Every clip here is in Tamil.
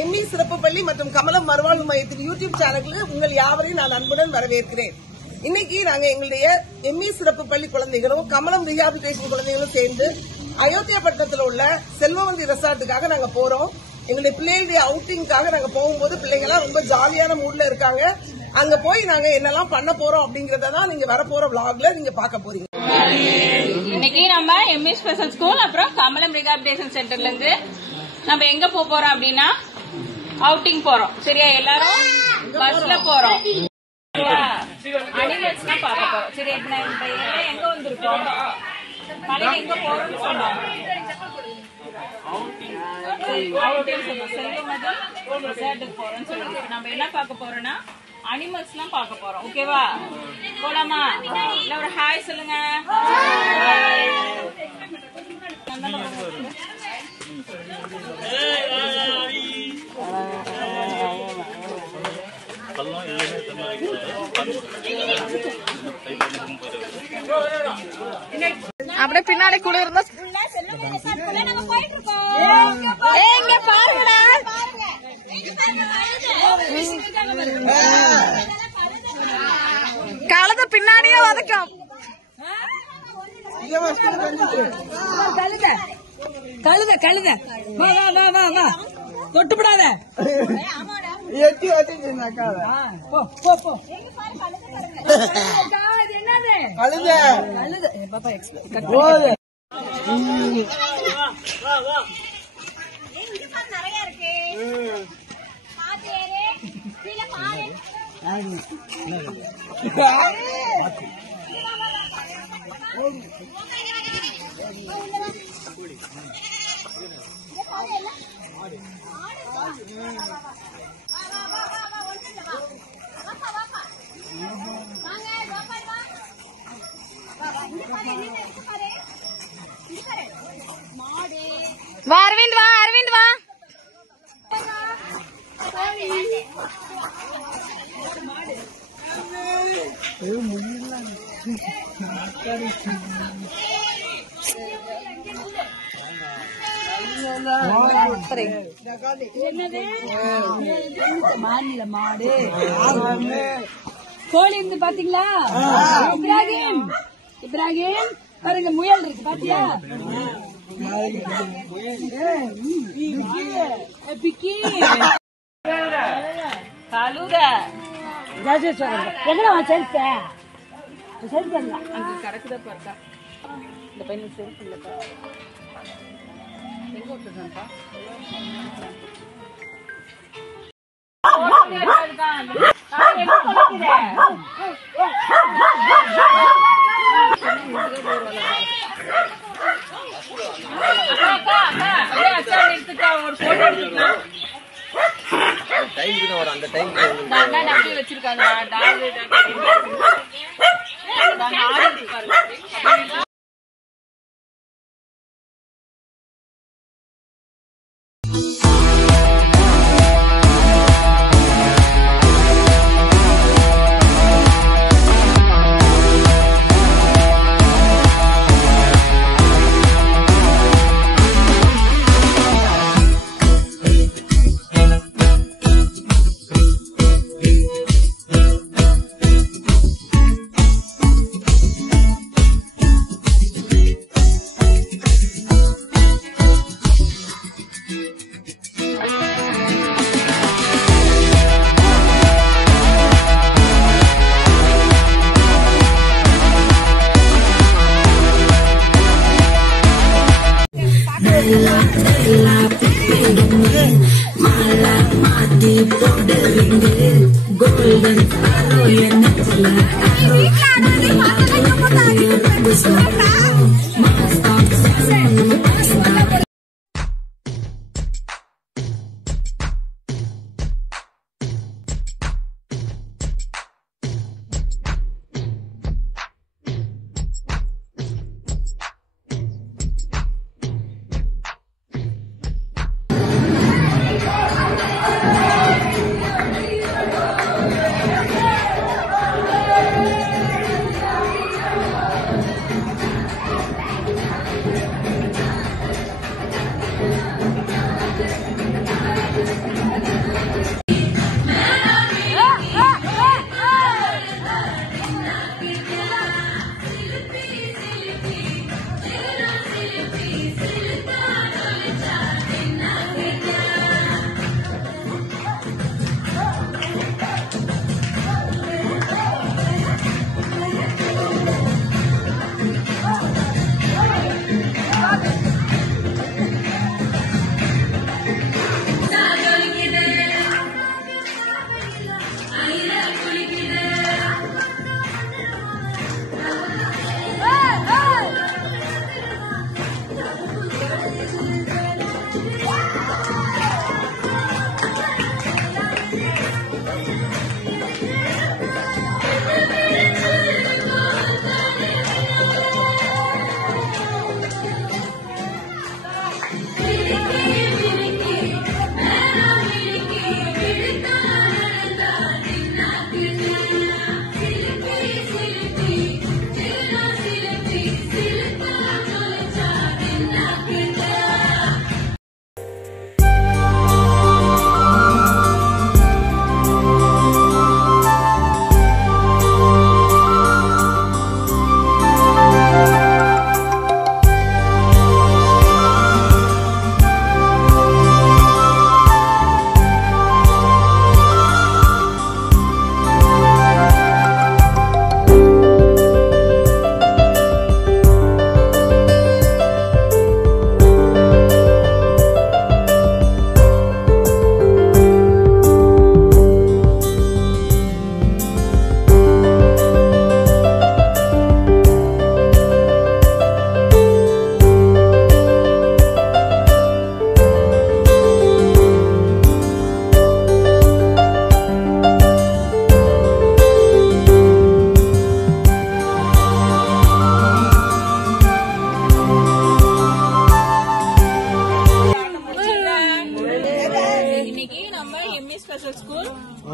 எம்இ சிறப்பு பள்ளி மற்றும் கமலம் மறுவாழ்வு மையத்தின் யூடியூப் சேனலுக்கு உங்கள் யாவரையும் நான் அன்புடன் வரவேற்கிறேன். இன்னைக்கு நாங்க எங்களுடைய எம்இ சிறப்பு பள்ளி குழந்தைகளும் கமலம் ரீஹாபிலிட்டேஷன் குழந்தைகளும் சேர்ந்து அயோத்தியாபட்டினத்தில் உள்ள செல்வவந்தி ரெசார்ட்டுக்காக நாங்க போறோம். எங்களுடைய பிள்ளைகளுடைய அவுட்டிங்காக நாங்க போகும்போது பிள்ளைங்கெல்லாம் ரொம்ப ஜாலியான மூட்ல இருக்காங்க. அங்க போய் நாங்க என்னெல்லாம் பண்ண போறோம் அப்படிங்கறதான் நீங்க வரப்போற விளாக்ல நீங்க பார்க்க போறீங்க. இன்னைக்கு நம்ம எம்இ ஸ்பெஷல் ஸ்கூல் அப்புறம் கமலம் ரீஹாபிலிட்டேஷன் சென்டர்ல இருந்து நம்ம எங்க போறோம் அப்படின்னா அவுட்டிங் போறோம். சரியா? எல்லாரும் பஸ்ல போறோம். அனிமல்ஸ் தான் பார்க்க போறோம். சரி, எங்க வந்திருக்கோம்? காலையில எங்க போறோம்னு சொன்னோம். செல்வமதி ரெசார்ட்டுக்கு போறோம்னு சொல்லுங்க. நம்ம என்ன பார்க்க போறோம்னா அனிமல்ஸ் எல்லாம் பார்க்க போறோம். ஓகேவா? போலாமா? இல்ல ஒரு ஹாய் சொல்லுங்க. அப்படியே பின்னாடி கூட இருந்தா எங்க பாருங்கடா. கழுத பின்னாடியே வதக்கும். கழுத கழுத வா வா வா வா வா தொட்டுப்படாத. எட்டி போ போ போ. கழுத கழுத பாப்பா எக்ஸ்பிளைன். நிறைய இருக்கு. வா அரவிந்த் வா அரவிந்த் வா. மாநில மாடு கோழி இருந்து பாத்தீங்களா? இப்ராஹிம் இப்ராஹிம் பாருங்க, முயல் இருக்கு பாத்தியா? எங்கடா செல்ஃப செல்ஃப் அங்க கரெக்டா பாருக்கா. இந்த பையன் செல்ஃப் இல்லப்பா. எங்க விட்டுருக்கான்ப்பா? வச்சிருக்காங்க.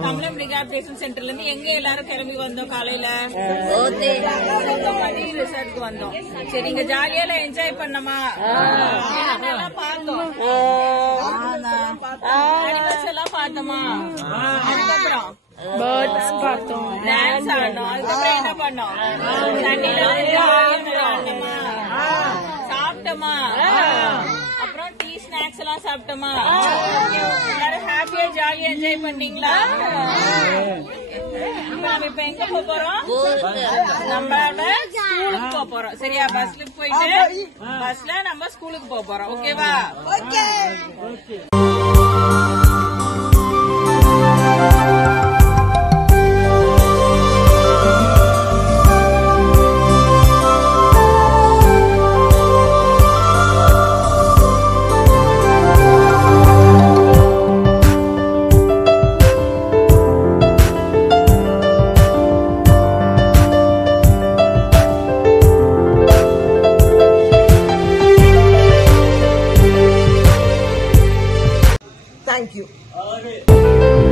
கமலம் ரிஹாபிலிட்டேஷன் சென்டர்ல இருந்து எங்க எல்லாரும் கிளம்பி வந்தோம் காலையில ரிசார்ட்க்கு வந்தோம். சரி இங்க ஜாலியா என்ஜாய் பண்ணமா பார்த்தோம், அனிமல்ஸ் எல்லாம் பார்த்தோமா, அதுக்கப்புறம் பேர்ட்ஸ் பார்த்தோம், டான்ஸ் ஆடணும், அதுக்கப்புறம் என்ன பண்ணோம், தண்ணியில ஆடணுமா, சாப்பிட்டோமா, அப்புறம் டீ ஸ்நாக்ஸ் எல்லாம் சாப்பிட்டோமா, எல்லாரும் ஹாப்பியா ஜாலியா என்ஜாய் பண்ணீங்களா? நாம இப்ப எங்க போறோம்? நம்மளோட ஸ்கூலுக்கு போறோம். சரியா? பஸ்ல போயிட்டு பஸ்ல நம்ம ஸ்கூலுக்கு போறோம். ஓகேவா? Thank you.